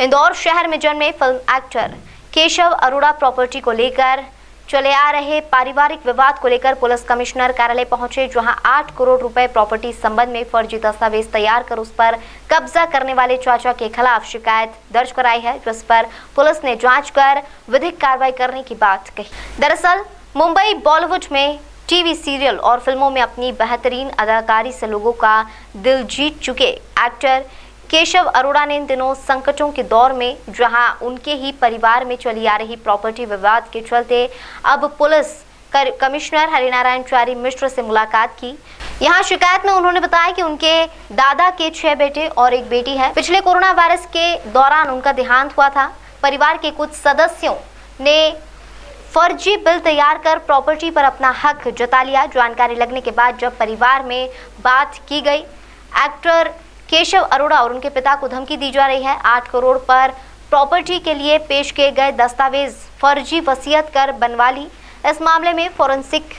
इंदौर शहर में जन्मे film actor Keshav Arora property को लेकर चले आ रहे पारिवारिक विवाद को लेकर पुलिस कमिश्नर कार्यालय पहुंचे, जहां 8 करोड़ रुपए प्रॉपर्टी संबंध में फर्जी दस्तावेज तैयार कर उस पर कब्जा करने वाले चाचा के खिलाफ शिकायत दर्ज कराई है, जिस पर पुलिस ने जांच कर विधिक कार्रवाई करने की बात कही। दरअसल मुंबई बॉलीवुड में टीवी सीरियल और फिल्मों में अपनी बेहतरीन अदाकारी से लोगों का दिल जीत चुके एक्टर केशव अरोड़ा ने इन दिनों संकटों के दौर में, जहां उनके ही परिवार में चली आ रही प्रॉपर्टी विवाद के चलते अब पुलिस कमिश्नर हरिनारायण चारी मिश्र से मुलाकात की। यहां शिकायत में उन्होंने बताया कि उनके दादा के 6 बेटे और 1 बेटी है। पिछले कोरोना वायरस के दौरान उनका देहांत हुआ था। परिवार के कुछ सदस्यों ने फर्जी बिल तैयार कर प्रॉपर्टी पर अपना हक जता लिया। जानकारी लगने के बाद जब परिवार में बात की गई, एक्टर केशव अरोड़ा और उनके पिता को धमकी दी जा रही है। 8 करोड़ पर प्रॉपर्टी के लिए पेश किए गए दस्तावेज फर्जी वसीयत कर बनवा ली। इस मामले में फॉरेंसिक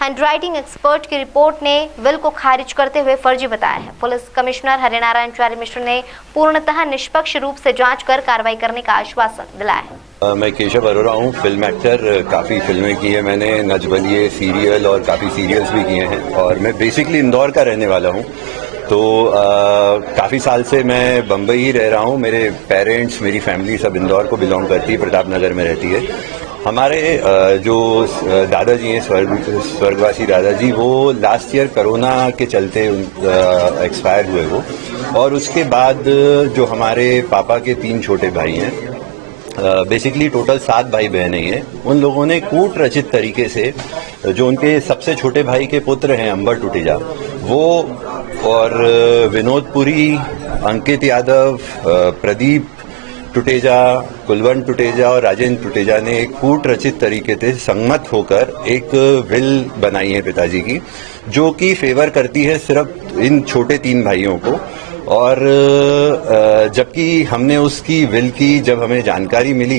हैंडराइटिंग एक्सपर्ट की रिपोर्ट ने विल को खारिज करते हुए फर्जी बताया है। पुलिस कमिश्नर हरिनारायण चारी मिश्र ने पूर्णतः निष्पक्ष रूप से जांच कर कार्रवाई करने का आश्वासन दिलाया है। मैं केशव अरोड़ा हूँ, फिल्म एक्टर। काफ़ी फिल्में की है मैंने, नच बलिए सीरियल और काफ़ी सीरियल्स भी किए हैं, और मैं बेसिकली इंदौर का रहने वाला हूँ। तो काफ़ी साल से मैं बम्बई ही रह रहा हूँ। मेरे पेरेंट्स, मेरी फैमिली सब इंदौर को बिलोंग करती है, प्रताप नगर में रहती है। हमारे जो दादाजी हैं, स्वर्गवासी दादाजी, वो लास्ट ईयर कोरोना के चलते एक्सपायर हुए वो। और उसके बाद जो हमारे पापा के 3 छोटे भाई हैं, बेसिकली टोटल 7 भाई बहनें हैं, उन लोगों ने कूट रचित तरीके से जो उनके सबसे छोटे भाई के पुत्र हैं अंबर टुटेजा, वो और विनोद पुरी, अंकित यादव, प्रदीप टुटेजा, कुलवंत टुटेजा और राजेंद्र टुटेजा ने एक कूट रचित तरीके से संगमत होकर एक विल बनाई है पिताजी की, जो कि फेवर करती है सिर्फ इन छोटे 3 भाइयों को। और जबकि हमने उसकी विल की जब हमें जानकारी मिली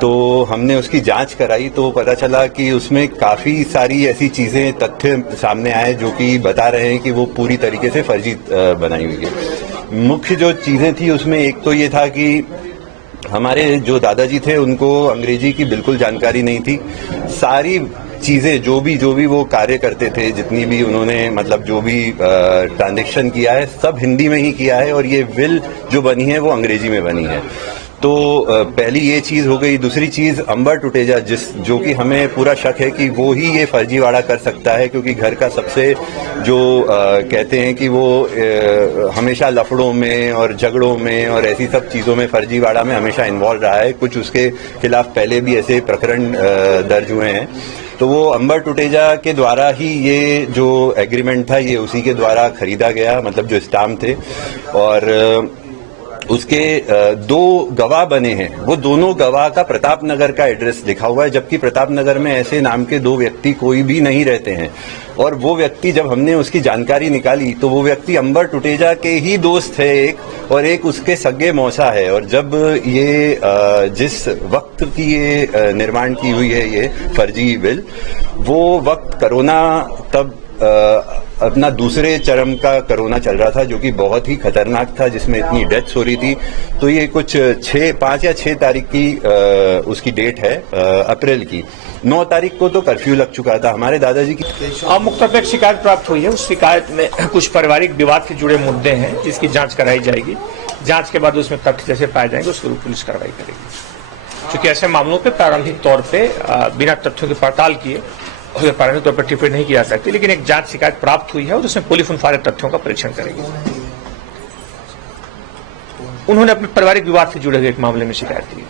तो हमने उसकी जांच कराई, तो पता चला कि उसमें काफ़ी सारी ऐसी चीज़ें, तथ्य सामने आए जो कि बता रहे हैं कि वो पूरी तरीके से फर्जी बनाई हुई है। मुख्य जो चीज़ें थी उसमें एक तो ये था कि हमारे जो दादाजी थे उनको अंग्रेजी की बिल्कुल जानकारी नहीं थी। सारी चीजें जो भी वो कार्य करते थे, जितनी भी उन्होंने मतलब जो भी ट्रांजैक्शन किया है, सब हिंदी में ही किया है, और ये विल जो बनी है वो अंग्रेजी में बनी है। तो पहली ये चीज हो गई। दूसरी चीज, अंबर टुटेजा जो कि हमें पूरा शक है कि वो ही ये फर्जीवाड़ा कर सकता है, क्योंकि घर का सबसे जो कहते हैं कि वो हमेशा लफड़ों में और झगड़ों में और ऐसी सब चीज़ों में, फर्जीवाड़ा में हमेशा इन्वॉल्व रहा है। कुछ उसके खिलाफ पहले भी ऐसे प्रकरण दर्ज हुए हैं। तो वो अंबर टुटेजा के द्वारा ही ये जो एग्रीमेंट था ये उसी के द्वारा खरीदा गया, मतलब जो स्टाम्प थे। और उसके 2 गवाह बने हैं, वो दोनों गवाह का प्रताप नगर का एड्रेस लिखा हुआ है, जबकि प्रताप नगर में ऐसे नाम के 2 व्यक्ति कोई भी नहीं रहते हैं। और वो व्यक्ति, जब हमने उसकी जानकारी निकाली तो वो व्यक्ति अंबर टुटेजा के ही दोस्त है एक, और एक उसके सगे मौसा है। और जब ये जिस वक्त की ये निर्माण की हुई है ये फर्जी बिल, वो वक्त कोरोना तब अपना दूसरे चरम का कोरोना चल रहा था, जो कि बहुत ही खतरनाक था, जिसमें इतनी डेथ्स हो रही थी। तो ये कुछ 5 या 6 तारीख की उसकी डेट है, अप्रैल की। 9 तारीख को तो कर्फ्यू लग चुका था। हमारे दादाजी की मुख्तलिफ एक शिकायत प्राप्त हुई है। उस शिकायत में कुछ पारिवारिक विवाद से जुड़े मुद्दे हैं, जिसकी जांच कराई जाएगी। जांच के बाद उसमें तथ्य जैसे पाए जाएंगे उसके ऊपर पुलिस कार्रवाई करेगी। क्योंकि ऐसे मामलों पर प्रारंभिक तौर पर बिना तथ्यों की पड़ताल किए प्रारंभिक तौर पर टिप्पणी नहीं की जा सकती, लेकिन एक जांच शिकायत प्राप्त हुई है और उसमें पुलिस उन सारे तथ्यों का परीक्षण करेगी। उन्होंने अपने पारिवारिक विवाद से जुड़े हुए एक मामले में शिकायत दी।